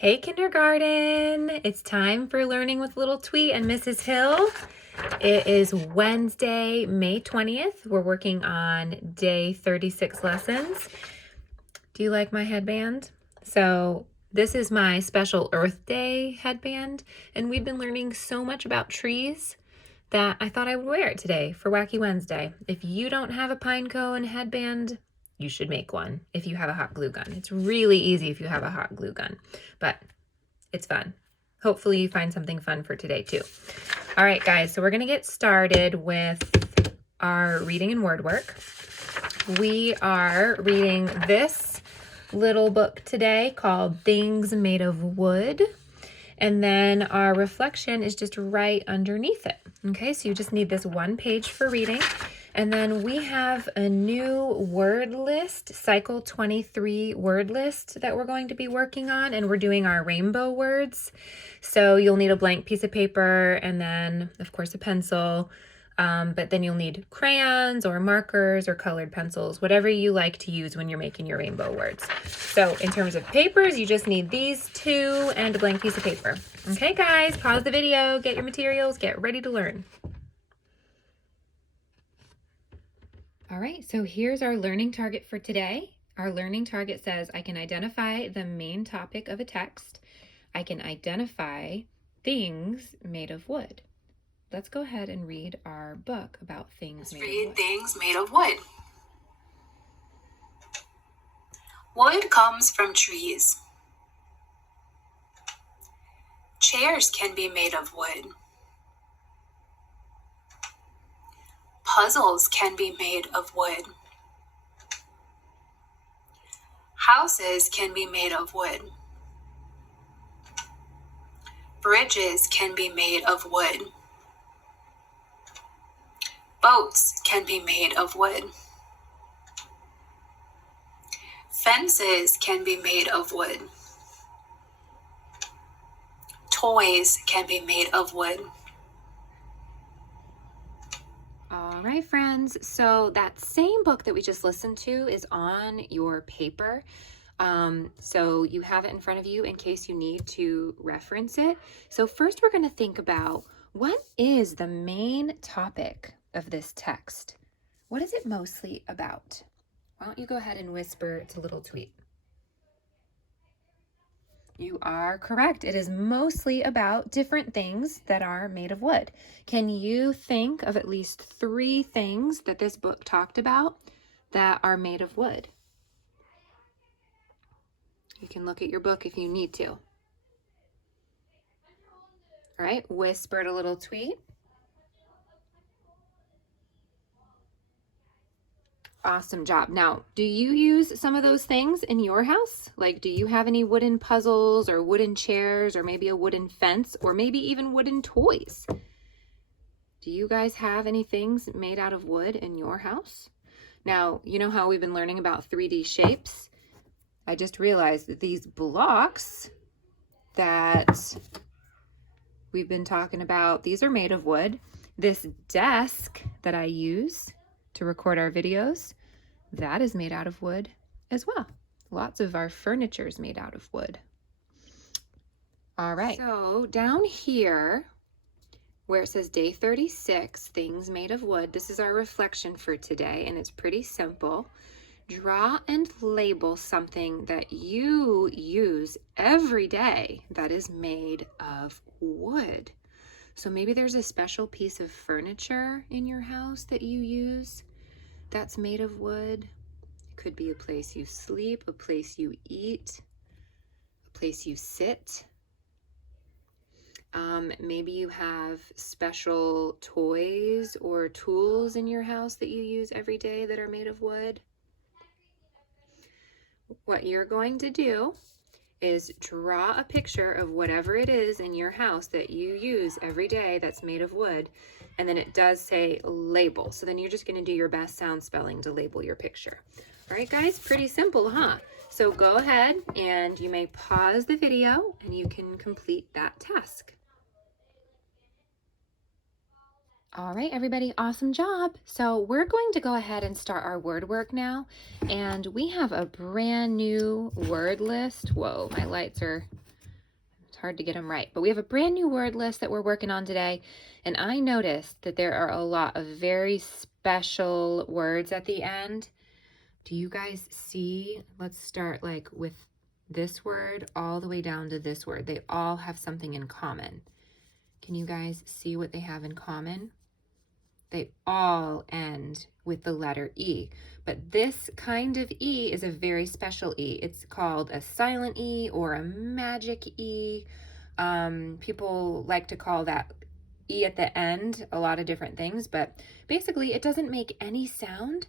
Hey kindergarten, it's time for Learning with Little Tweet and Mrs. Hill. It is Wednesday, May 20th. We're working on day 36 lessons. Do you like my headband? So this is my special Earth Day headband, and we've been learning so much about trees that I thought I would wear it today for Wacky Wednesday. If you don't have a pine cone headband, you should make one if you have a hot glue gun. It's really easy if you have a hot glue gun, but it's fun. Hopefully you find something fun for today too. All right, guys, so we're gonna get started with our reading and word work. We are reading this little book today called Things Made of Wood. And then our reflection is just right underneath it. Okay, so you just need this one page for reading. And then we have a new word list, Cycle 23 word list that we're going to be working on, and we're doing our rainbow words. So you'll need a blank piece of paper and then, of course, a pencil. But then you'll need crayons or markers or colored pencils, whatever you like to use when you're making your rainbow words. So in terms of papers, you just need these two and a blank piece of paper. Okay, guys, pause the video, get your materials, get ready to learn. All right, so here's our learning target for today. Our learning target says, I can identify the main topic of a text. I can identify things made of wood. Let's go ahead and read our book about things made of wood. Read Things Made of Wood. Wood comes from trees. Chairs can be made of wood. Puzzles can be made of wood. Houses can be made of wood. Bridges can be made of wood. Boats can be made of wood. Fences can be made of wood. Toys can be made of wood. All right, friends, so that same book that we just listened to is on your paper. So you have it in front of you in case you need to reference it. So first we're going to think about, what is the main topic of this text? What is it mostly about? Why don't you go ahead and whisper to Little Tweet? You are correct. It is mostly about different things that are made of wood. Can you think of at least 3 things that this book talked about that are made of wood? You can look at your book if you need to. All right, whisper to Little Tweet. Awesome job. Now, do you use some of those things in your house? Like, do you have any wooden puzzles or wooden chairs or maybe a wooden fence or maybe even wooden toys? Do you guys have any things made out of wood in your house? Now, you know how we've been learning about 3D shapes? I just realized that these blocks that we've been talking about, these are made of wood. This desk that I use to record our videos, that is made out of wood as well. Lots of our furniture is made out of wood. All right, so down here where it says day 36, things made of wood, this is our reflection for today, and it's pretty simple. Draw and label something that you use every day that is made of wood. So maybe there's a special piece of furniture in your house that you use that's made of wood. It could be a place you sleep, a place you eat, a place you sit. Maybe you have special toys or tools in your house that you use every day that are made of wood. What you're going to do is draw a picture of whatever it is in your house that you use every day that's made of wood, and then it does say label. So then you're just going to do your best sound spelling to label your picture. All right, guys, pretty simple, huh? So go ahead and you may pause the video and you can complete that task. All right, everybody, awesome job. So we're going to go ahead and start our word work now. And we have a brand new word list. Whoa, my lights are It's hard to get them right. But we have a brand new word list that we're working on today. And I noticed that there are a lot of very special words at the end. Do you guys see? Let's start like with this word all the way down to this word. They all have something in common. Can you guys see what they have in common? They all end with the letter E. But this kind of E is a very special E. It's called a silent E or a magic E. People like to call that E at the end a lot of different things, but basically it doesn't make any sound,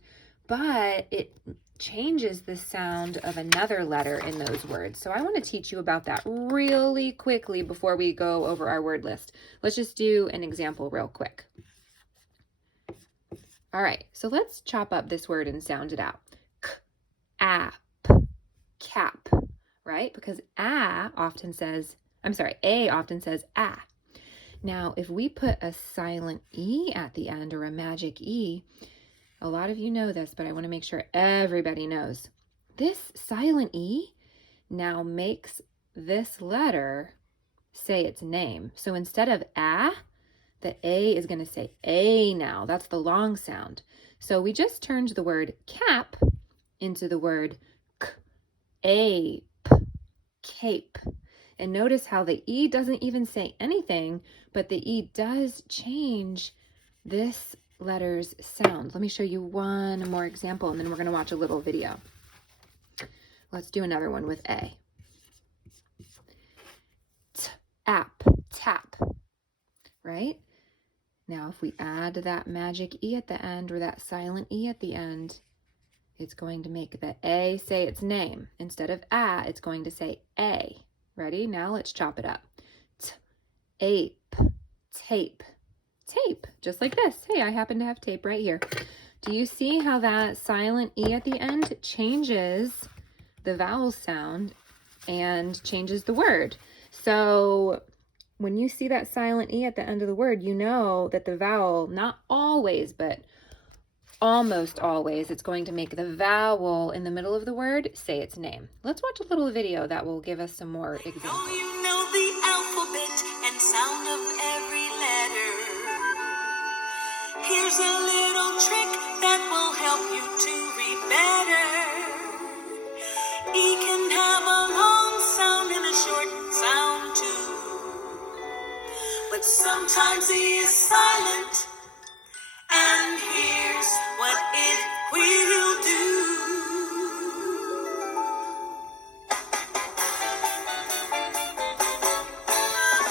but it changes the sound of another letter in those words. So I want to teach you about that really quickly before we go over our word list. Let's just do an example real quick. All right, so let's chop up this word and sound it out. K-ap, cap, right? Because A often says ah. Now, if we put a silent E at the end or a magic E, a lot of you know this, but I want to make sure everybody knows. This silent E now makes this letter say its name. So instead of A, the A is going to say A now. That's the long sound. So we just turned the word cap into the word k-ape, cape. And notice how the E doesn't even say anything, but the E does change this letter's sound. Let me show you one more example, and then we're going to watch a little video. Let's do another one with A. T-ap, tap, right? Now, if we add that magic E at the end or that silent E at the end, it's going to make the A say its name. Instead of A, it's going to say A. Ready? Now let's chop it up. T-ape, tape, tape, just like this. Hey, I happen to have tape right here. Do you see how that silent E at the end changes the vowel sound and changes the word? So when you see that silent E at the end of the word, you know that the vowel, not always, but almost always, it's going to make the vowel in the middle of the word say its name. Let's watch a little video that will give us some more examples. You know the alphabet and sound of every letter. Here's a little trick that will help you to read better. E can have a long sound and a short sound too. But sometimes E is silent, and here's what it will do.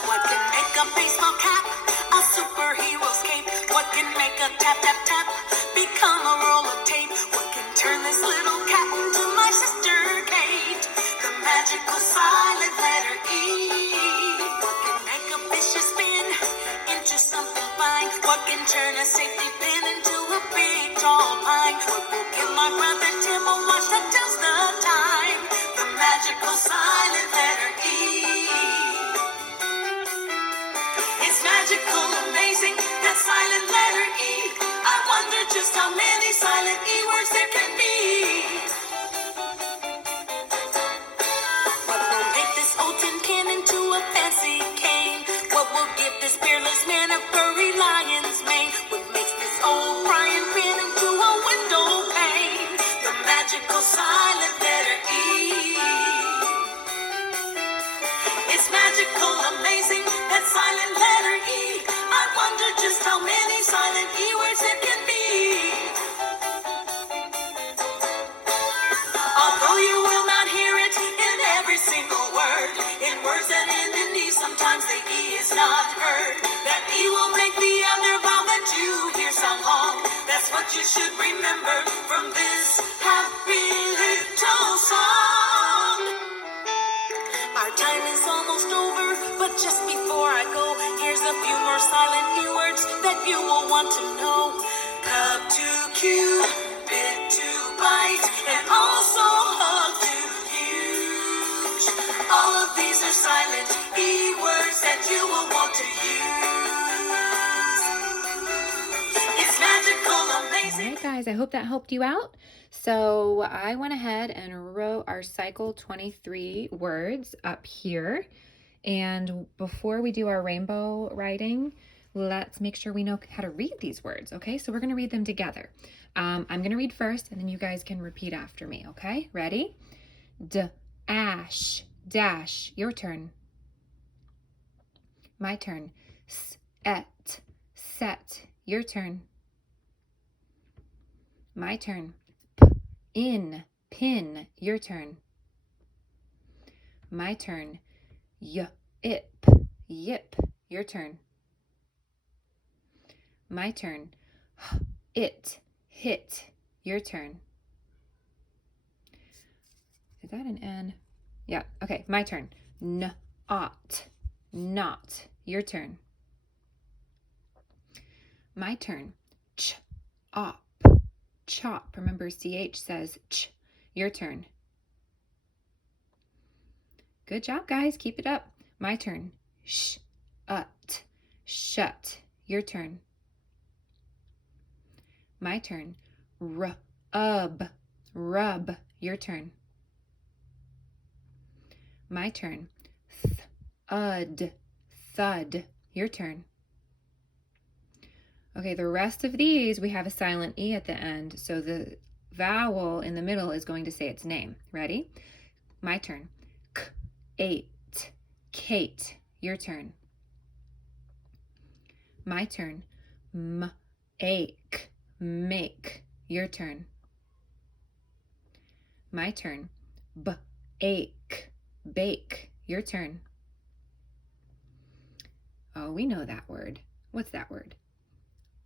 What can make a baseball cap a superhero's cape? What can make a tap, tap, tap become a roll of tape? What can turn this little cat into my sister Kate? The magical silent letter E. What can make a vicious spin into something fine? What can turn a safety pin into a big tall pine? What will give my brother Tim a watch that tells the time? The magical silent letter E. It's magical, amazing, that silent letter E. I wonder just how many silent E words there can be. What will make this old tin can into a fancy cane? What will give this fearless man a furry lion's mane? What makes this old Brian pin into a window pane? The magical silent letter E. It's magical, amazing, that silent letter E. I wonder just how many silent E words there can be. Although you will not hear it in every single word, in words that end in E, sometimes the E is not heard. That E will make the other vowel that you hear sound long. That's what you should remember from this happy little song. Our time is almost over, but just before I go, here's a few more silent E words that you will want to know. Cub to cue, bit to bite, and also hug to huge. All of these are silent E words that you will want to use. It's magical, amazing. All right, guys, I hope that helped you out. So I went ahead and wrote our cycle 23 words up here. And before we do our rainbow writing, let's make sure we know how to read these words, okay? So we're going to read them together. I'm going to read first, and then you guys can repeat after me, okay? Ready? Ash, dash. Your turn. My turn. Set, set. Your turn. My turn. In, pin. Your turn. My turn. Yip, yip. Your turn. My turn. It, hit. Your turn. Is that an N? Yeah, okay, my turn. Ought, not. Your turn. My turn. Op, chop. Remember, CH says ch. Your turn. Good job, guys. Keep it up. My turn. Ut, shut. Your turn. My turn. Rub, rub. Your turn. My turn. Thud, thud. Your turn. Okay, the rest of these, we have a silent E at the end, so the vowel in the middle is going to say its name. Ready? My turn. Kate, Kate. Your turn. My turn. Ache, make. Your turn. My turn. Ache, bake. Your turn. Oh, we know that word. What's that word?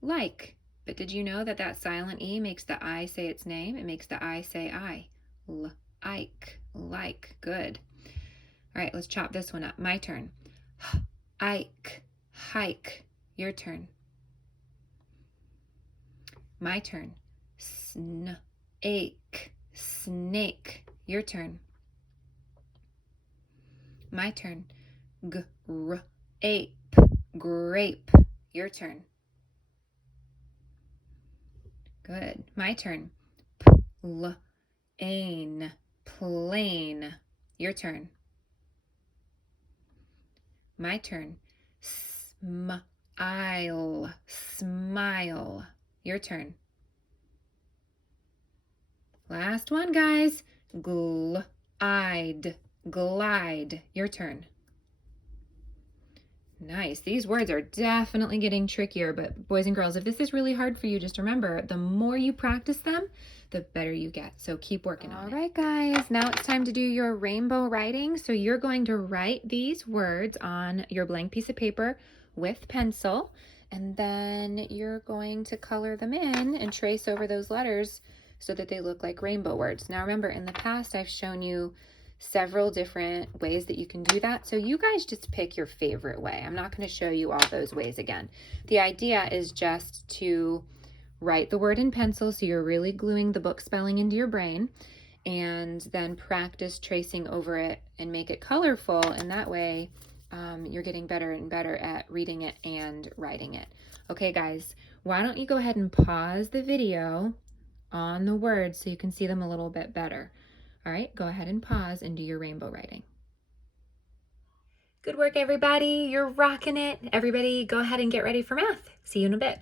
Like. But did you know that that silent E makes the I say its name? It makes the I say I. Like, like. Good. All right, let's chop this one up. My turn. Ike, hike. Your turn. My turn. Snake, snake. Your turn. My turn. Grape, grape. Your turn. Good. My turn. Plain, plain. Your turn. My turn. Smile, smile. Your turn. Last one, guys. Glide, glide. Your turn. Nice. These words are definitely getting trickier, but boys and girls, if this is really hard for you, just remember, the more you practice them, the better you get. So keep working on it. All right, guys, now it's time to do your rainbow writing. So you're going to write these words on your blank piece of paper with pencil, and then you're going to color them in and trace over those letters so that they look like rainbow words. Now remember, in the past, I've shown you several different ways that you can do that. So you guys just pick your favorite way. I'm not going to show you all those ways again. The idea is just to write the word in pencil so you're really gluing the book spelling into your brain, and then practice tracing over it and make it colorful, and that way you're getting better and better at reading it and writing it. Okay, guys, why don't you go ahead and pause the video on the words so you can see them a little bit better. All right, go ahead and pause and do your rainbow writing. Good work, everybody. You're rocking it. Everybody, go ahead and get ready for math. See you in a bit.